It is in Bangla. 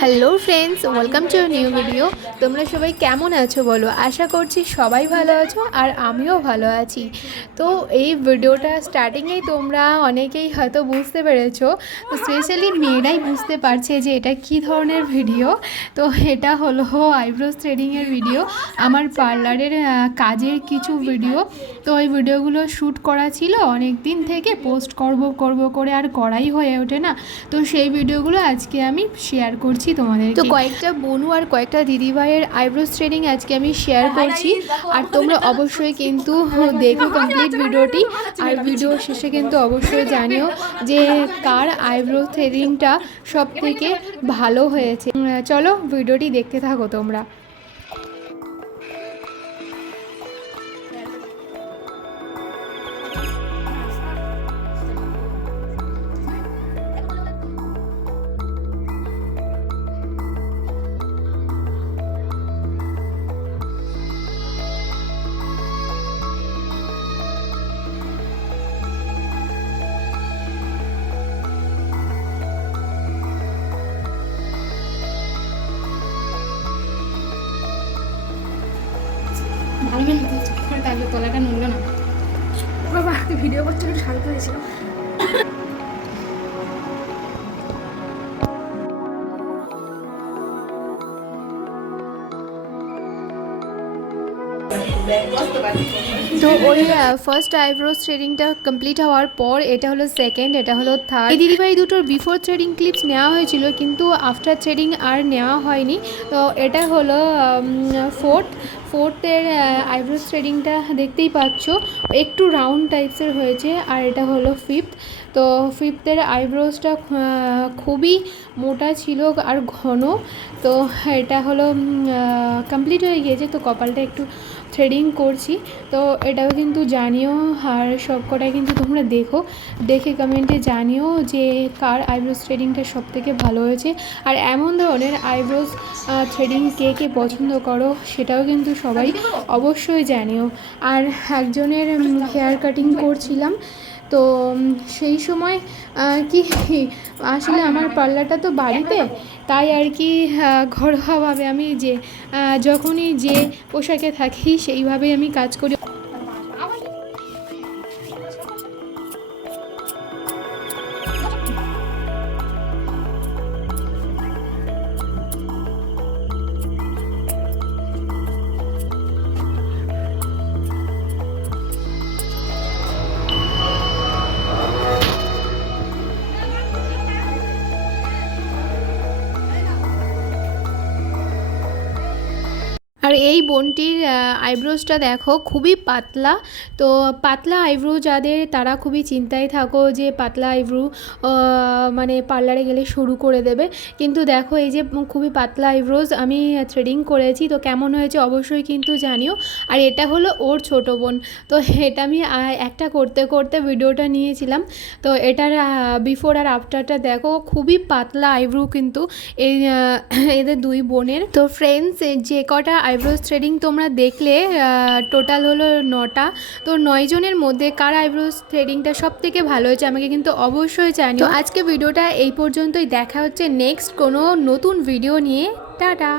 Hello friends, welcome to new video. তোমরা সবাই কেমন আছো বলো? আশা করছি সবাই ভালো আছো আর আমিও ভালো আছি। তো এই ভিডিওটা স্টার্টিংয়েই তোমরা অনেকেই হয়তো বুঝতে পেরেছো, স্পেশালি মেয়েরাই বুঝতে পারছে যে এটা কী ধরনের ভিডিও। তো এটা হলো আইব্রোজ থ্রেডিংয়ের ভিডিও, আমার পার্লারের কাজের কিছু ভিডিও। তো এই ভিডিওগুলো শ্যুট করা ছিল অনেক দিন থেকে, পোস্ট করব করে আর করাই হয়ে ওঠে না। তো সেই ভিডিওগুলো আজকে আমি শেয়ার করছি তোমাদের। তো কয়েকটা বনু আর কয়েকটা দিদিভাইয়ের আইব্রোজ থ্রেডিং আজকে আমি শেয়ার করছি, আর তোমরা অবশ্যই কিন্তু দেখো কমপ্লিট ভিডিওটি। আর ভিডিও শেষে কিন্তু অবশ্যই জানিও যে কার আইব্রো থ্রেডিংটা সব থেকে ভালো হয়েছে। চলো ভিডিওটি দেখতে থাকো তোমরা। ভালো মেন হতে হচ্ছে করে তাহলে তলাটা নড়লো না। বাবা ভিডিও করতে একটু শান্ত হয়েছিল। তো ওই ফার্স্ট আইব্রোজ থ্রেডিংটা কমপ্লিট হওয়ার পর এটা হলো সেকেন্ড, এটা হলো থার্ড। এই দিদিভাই দুটোর বিফোর থ্রেডিং ক্লিপস নেওয়া হয়েছিল, কিন্তু আফটার থ্রেডিং আর নেওয়া হয়নি। তো এটা হলো ফোর্থের আইব্রোজ থ্রেডিংটা দেখতেই পাচ্ছ, একটু রাউন্ড টাইপসের হয়েছে। আর এটা হলো ফিফথ। তো ফিফথের আইব্রোজটা খুবই মোটা ছিল আর ঘন। তো এটা হলো কমপ্লিট হয়ে গিয়েছে। তো কপালটা একটু থ্রেডিং করছি, তো এটাও কিন্তু জানিও। আর সব কটাই কিন্তু তোমরা দেখে কমেন্টে জানিও যে কার আইব্রোজ থ্রেডিংটা সব থেকে ভালো হয়েছে। আর এমন ধরনের আইব্রোজ থ্রেডিং কে পছন্দ করো সেটাও কিন্তু সবাই অবশ্যই জানিও। আর একজনের হেয়ার কাটিং করছিলাম, তো সেই সময় কি আসলে আমার পার্লারটা তো বাড়িতে, তাই আর কি ঘরোয়াভাবে আমি যখনই যে পোশাকে থাকি সেইভাবেই আমি কাজ করি। আর এই বোনটির আইব্রোজটা দেখো খুবই পাতলা। তো পাতলা আইব্রো যাদের, তারা খুবই চিন্তায় থাকো যে পাতলা আইব্রো মানে পার্লারে গেলে শুরু করে দেবে। কিন্তু দেখো এই যে খুবই পাতলা আইব্রোজ আমি থ্রেডিং করেছি, তো কেমন হয়েছে অবশ্যই কিন্তু জানিও। আর এটা হলো ওর ছোট বোন। তো এটা আমি একটা করতে করতে ভিডিওটা নিয়েছিলাম। তো এটার বিফোর আর আফটারটা দেখো, খুবই পাতলা আইব্রো কিন্তু এই এদের দুই বোনের। তো ফ্রেন্ডস, যে কটা আইব্রোজ থ্রেডিং তোমরা দেখলে টোটাল হলো 9টা। তো 9 জনের মধ্যে কার আইব্রোজ থ্রেডিংটা সব থেকে ভালো হয়েছে আমাকে কিন্তু অবশ্যই জানিও। তো আজকে ভিডিওটা এই পর্যন্তই, দেখা হচ্ছে নেক্সট কোনো নতুন ভিডিও নিয়ে। টাটা।